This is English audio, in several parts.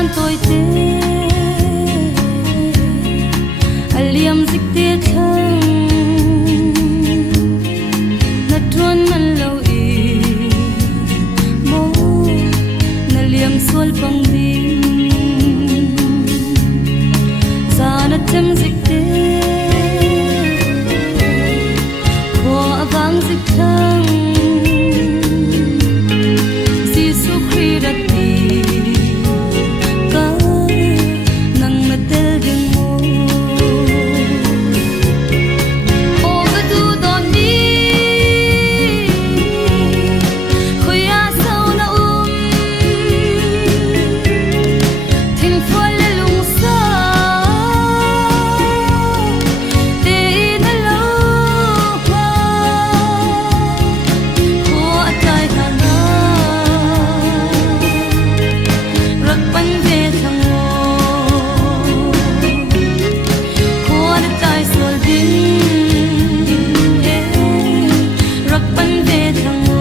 ban tôi thế aliam dịch tia thăng na tuan man lâu y mô na liam sual phong đi za na tem dịch tia hoa vang dịch thăng Giêsu Christ đã đi cả nang na tel ding mo o ga tu don đi khoya sau na thinh phơi le lung sa te na lo hoa hoa tai tha na rak pan ve thang mo khoa na tai sol ding rak pan ve thang mo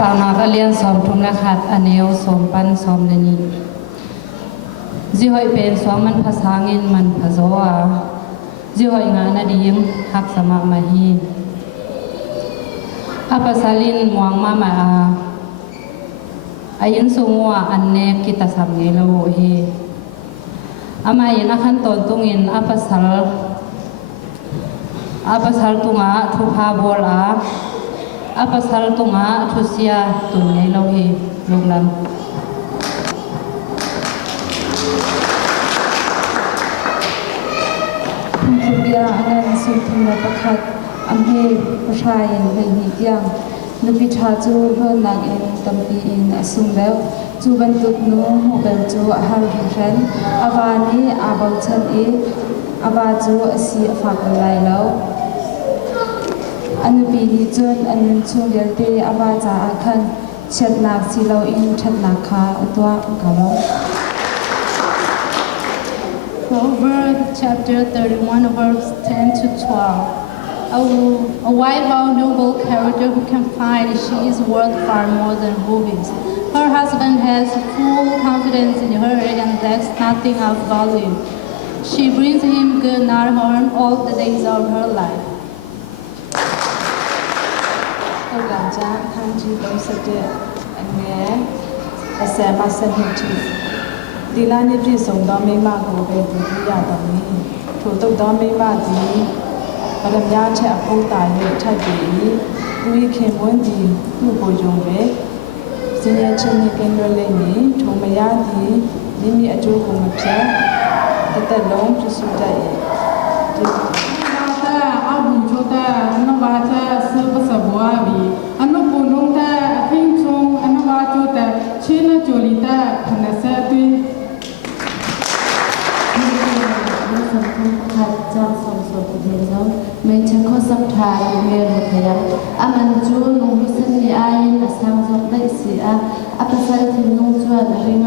Pao na ka lian som thum la khat aneo som pan som le ni ji hoi pen som man phasangin man phazoa ji hoi nga na dim hak sama ma hi apa salin muang ma ma ayin sungwa anne kita sam nge lo hi ama ina khan ton tungin apa sal tunga thu ha bol apa sal tunga thusia tun nei lo hi lunglam Pia anan sultan na pakhat amhe pashayin hei yang nupi tha chu ron nang in tampi in asum bel chu ban tut nu mobile chu har ran awani abal chan e awa chu asi afak lai lo anupi ni chon anun chung yelte awa cha akhan chetnak silo in thatnak kha atwa kalo Proverbs chapter 31, verse 10 to 12. A wife of noble character who can fight, she is worth far more than rubies. Her husband has full confidence in her and lacks nothing of value. She brings him good, not harm, all the days of her life. Câu làm cha thang chi đông sa de anh nghe asa ma sa hin chi đi la ni pri song do me ma ko be tu ya da ni thu tok do me ma di ba lam ya che a phou ta ni that di tu yi khin mon di tu bo jong be sin ya chen ni ken ro le ni thu ma ya di ni mi a jo ko ma phya ta long chu su dai mình chẳng có sắp thà nghề một thời gian mình chú nông sinh đi ai là sang dọc đây xí apa sai thì nông chuan là ring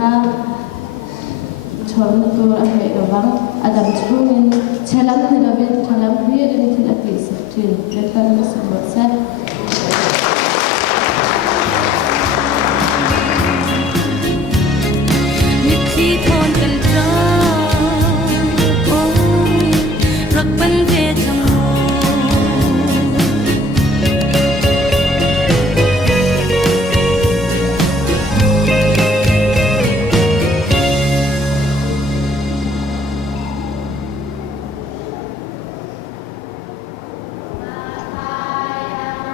chọn tôi ăn hệ ở vắng adam chú mình chơi lắm thì là bên chơi lắm biết đến thì là bị sập thì để ta nó sẽ bớt sát khi thôn cần ra rak pan ve thang Hãy subscribe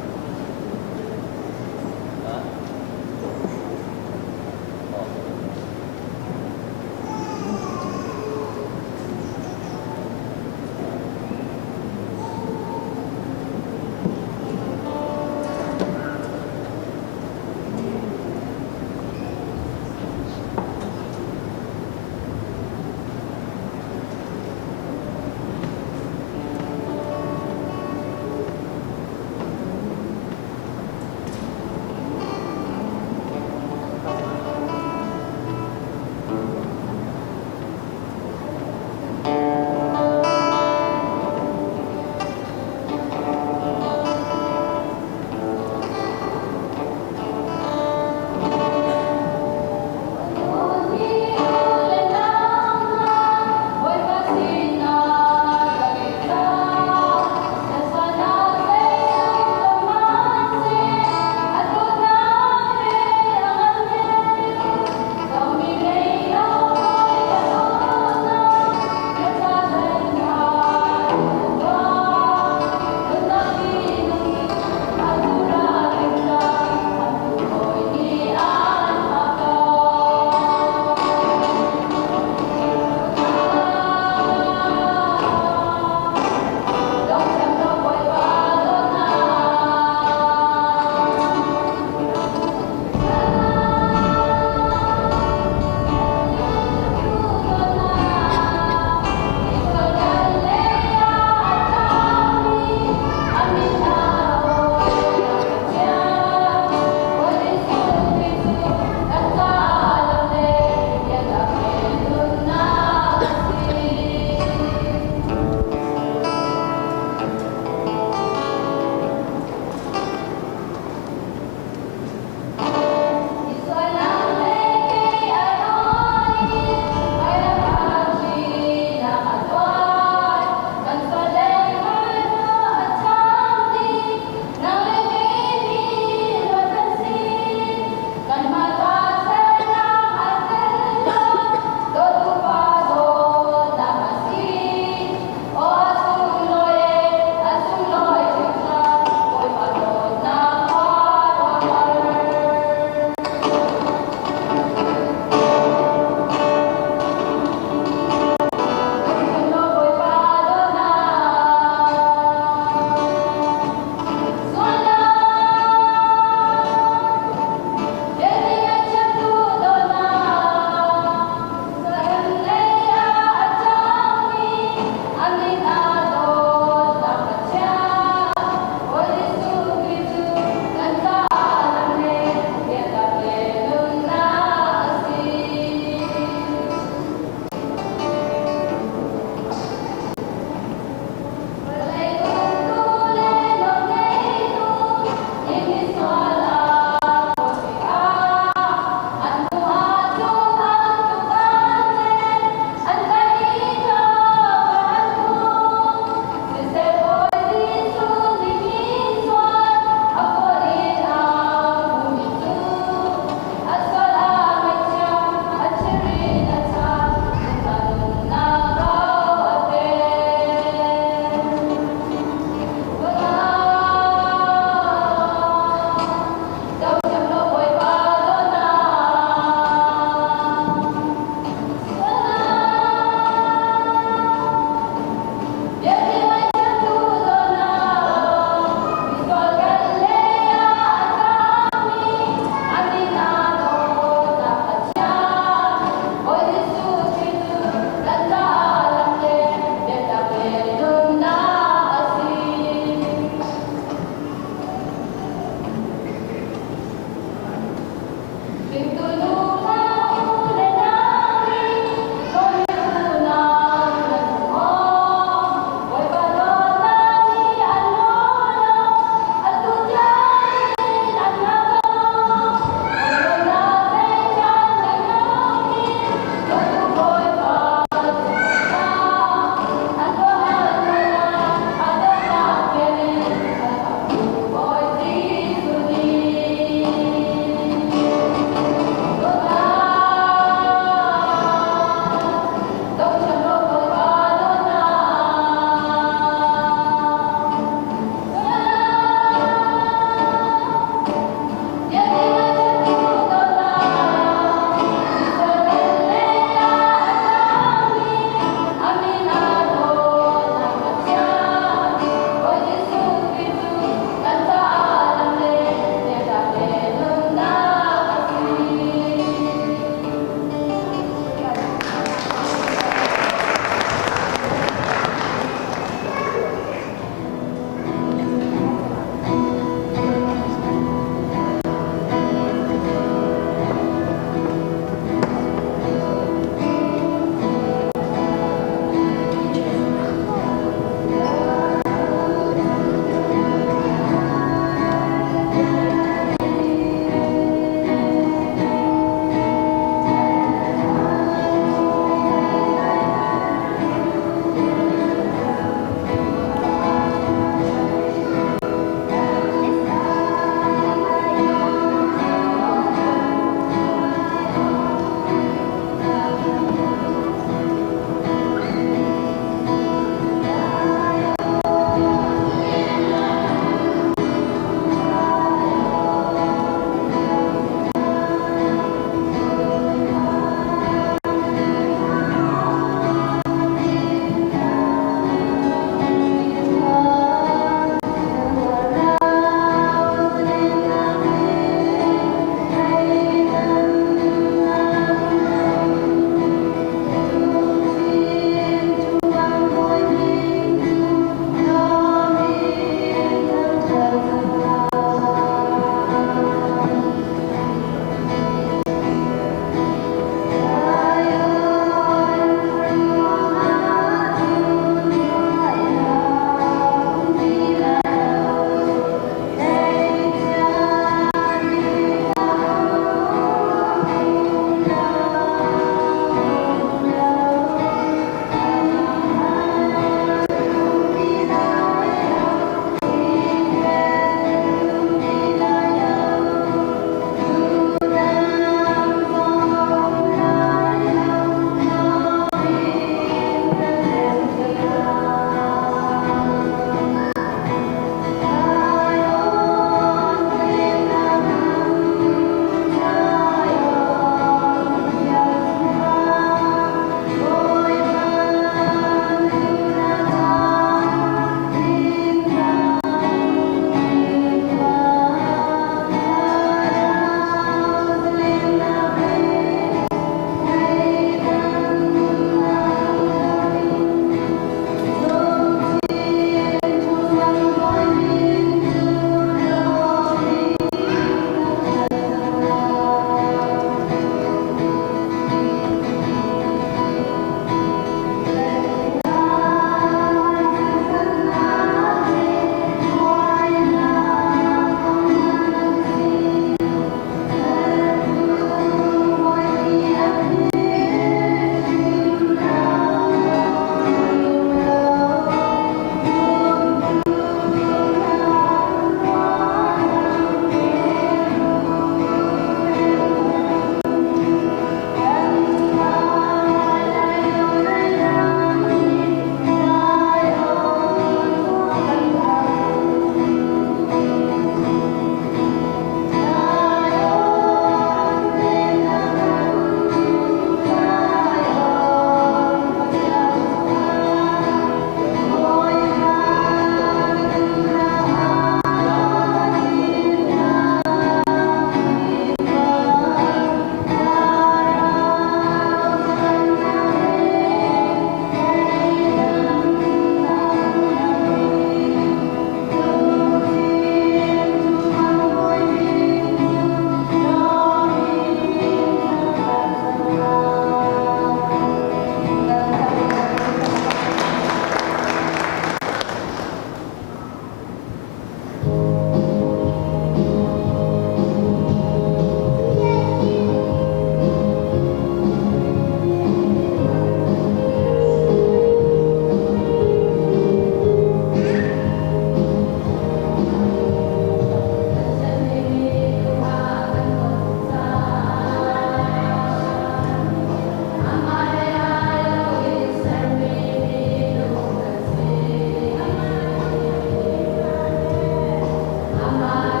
my